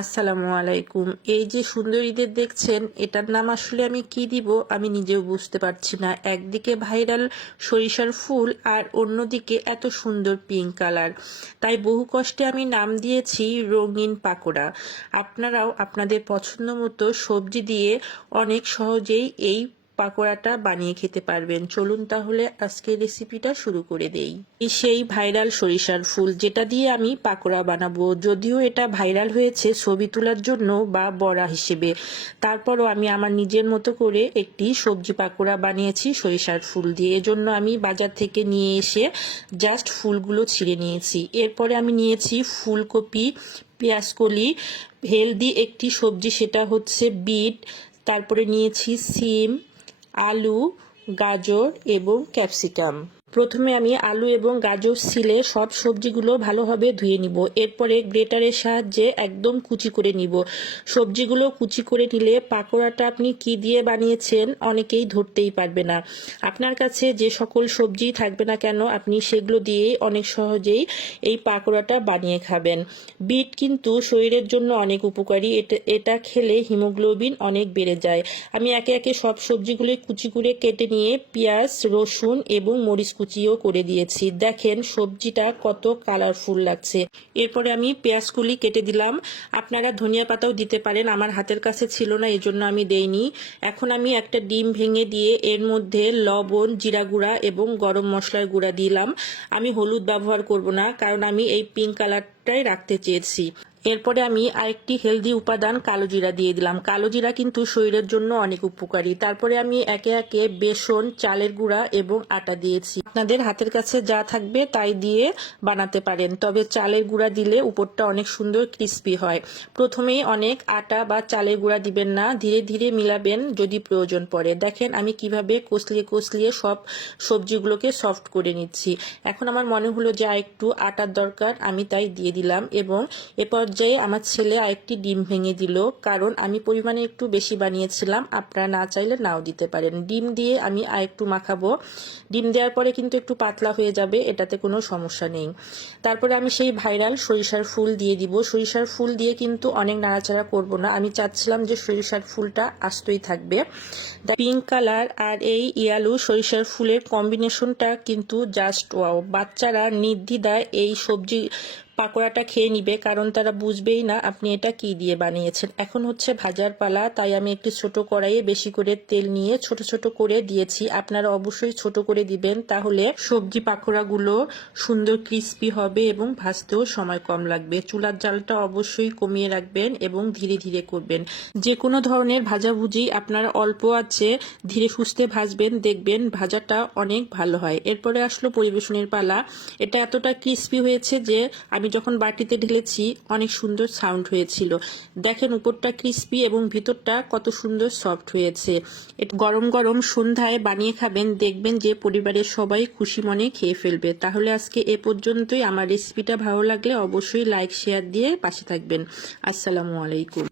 আসসালামু আলাইকুম। এই যে সুন্দরীদের দেখছেন, এটার নাম আসলে আমি কি দিব আমি নিজেও বুঝতে পারছি না। একদিকে ভাইরাল সরিষার ফুল আর অন্যদিকে এত সুন্দর পিঙ্ক কালার তাই বহু কষ্টে আমি নাম দিয়েছি রঙিন পাকোড়া। আপনারাও আপনাদের পছন্দ মতো সবজি দিয়ে অনেক সহজেই এই পাকোড়াটা বানিয়ে খেতে পারবেন। চলুন তাহলে আজকের রেসিপিটা শুরু করে দেই। সেই ভাইরাল সরিষার ফুল, যেটা দিয়ে আমি পাকোড়া বানাবো। যদিও এটা ভাইরাল হয়েছে ছবি তোলার জন্য বা বড়া হিসেবে। তারপরও আমি আমার নিজের মতো করে একটি সবজি পাকোড়া বানিয়েছি সরিষার ফুল দিয়ে। এজন্য আমি বাজার থেকে নিয়ে এসে জাস্ট ফুলগুলো ছিঁড়ে নিয়েছি। এরপরে আমি নিয়েছি ফুলকপি, পেঁয়াজকলি, হেলদি একটি সবজি, সেটা হচ্ছে বিট। তারপরে নিয়েছি সিম আলু গাজর এবং ক্যাপসিকাম। প্রথমে আমি আলু এবং গাজর ছিলে সব সবজিগুলো ভালোভাবে ধুয়ে নিব। এরপরে গ্রেটারের সাহায্যে একদম কুচি করে নিব। সবজিগুলো কুচি করে নিলে পাকোড়াটা আপনি কি দিয়ে বানিয়েছেন অনেকেই ধরতেই পারবে না। আপনার কাছে যে সকল সবজি থাকবে না কেন আপনি সেগুলো দিয়েই অনেক সহজেই এই পাকোড়াটা বানিয়ে খাবেন। বিট কিন্তু শরীরের জন্য অনেক উপকারী। এটা এটা খেলে হিমোগ্লোবিন অনেক বেড়ে যায়। আমি একে একে সব সবজিগুলো কুচি করে কেটে নিয়ে পেঁয়াজ, রসুন এবং মরিচ কুচিও করে দিয়েছি। দেখেন, সবজিটা কত কালারফুল লাগছে। এরপরে আমি পেঁয়াজগুলি কেটে দিলাম। আপনারা ধনিয়া পাতাও দিতে পারেন, আমার হাতের কাছে ছিল না, এজন্য আমি দেইনি। এখন আমি একটা ডিম ভেঙে দিয়ে এর মধ্যে লবণ, জিরা গুঁড়া এবং গরম মশলার গুঁড়া দিলাম। আমি হলুদ ব্যবহার করব না, কারণ আমি এই পিঙ্ক কালারটাই রাখতে চেয়েছি। এরপরে আমি আরেকটি হেলদি উপাদান কালো জিরা দিয়ে দিলাম। কালো জিরা কিন্তু শরীরের জন্য অনেক উপকারী। তারপরে আমি একে একে বেসন, চালের গুঁড়া এবং আটা দিয়েছি। আপনাদের হাতের কাছে যা থাকবে তাই দিয়ে বানাতে পারেন। তবে চালের গুঁড়া দিলে উপরটা অনেক সুন্দর ক্রিস্পি হয়। প্রথমেই অনেক আটা বা চালের গুঁড়া দিবেন না। ধীরে ধীরে মিলাবেন যদি প্রয়োজন পড়ে। দেখেন, আমি কীভাবে কষলিয়ে কষলিয়ে সব সবজিগুলোকে সফট করে নিচ্ছি। এখন আমার মনে হলো যে একটু আটার দরকার, আমি তাই দিয়ে দিলাম এবং এ পর্যায়ে আমার ছেলে আরেকটি ডিম ভেঙে দিল। কারণ আমি পরিমাণে একটু বেশি বানিয়েছিলাম। আপনারা না চাইলে নাও দিতে পারেন। ডিম দিয়ে আমি আরেকটু মাখাবো। ডিম দেওয়ার পরে কিন্তু একটু পাতলা হয়ে যাবে, এটাতে কোনো সমস্যা নেই। তারপরে আমি সেই ভাইরাল সরিষার ফুল দিয়ে দিব। সরিষার ফুল দিয়ে কিন্তু অনেক নাড়াচাড়া করব না। আমি চাচ্ছিলাম যে সরিষার ফুলটা আস্তই থাকবে। পিঙ্ক কালার আর এই ইয়ালু সরিষার ফুলের কম্বিনেশনটা কিন্তু জাস্ট ওয়াও। বাচ্চারা নির্দ্বিধায় এই সবজি পাকোড়াটা খেয়ে নিবে, কারণ তারা বুঝবেই না আপনি এটা কি দিয়ে বানিয়েছেন। এখন হচ্ছে ভাজার পালা, তাই আমি একটি ছোট কড়াইয়ে বেশি করে তেল নিয়ে ছোট ছোট করে দিয়েছি। আপনারা অবশ্যই ছোট করে দিবেন, তাহলে সবজি পাকোড়াগুলো সুন্দর ক্রিস্পি হবে এবং ভাজতেও সময় কম লাগবে। চুলার জালটা অবশ্যই কমিয়ে রাখবেন এবং ধীরে ধীরে করবেন। যে কোনো ধরনের ভাজাভুজি আপনারা অল্প আছে, ধীরে সুস্থে ভাজবেন, দেখবেন ভাজাটা অনেক ভালো হয়। এরপরে আসলো পরিবেশনের পালা। এটা এতটা ক্রিস্পি হয়েছে যে আমি যখন বাটিতে ঢেলেছি, অনেক সুন্দর সাউন্ড হয়েছিল। দেখেন উপরটা ক্রিস্পি এবং ভিতরটা কত সুন্দর সফট হয়েছে। এটা, গরম গরম সন্ধ্যায় বানিয়ে খাবেন, দেখবেন যে পরিবারের সবাই খুশি মনে খেয়ে ফেলবে। তাহলে আজকে এ পর্যন্তই। আমার রেসিপিটা ভালো লাগলে অবশ্যই লাইক শেয়ার দিয়ে পাশে থাকবেন। আসসালামু আলাইকুম।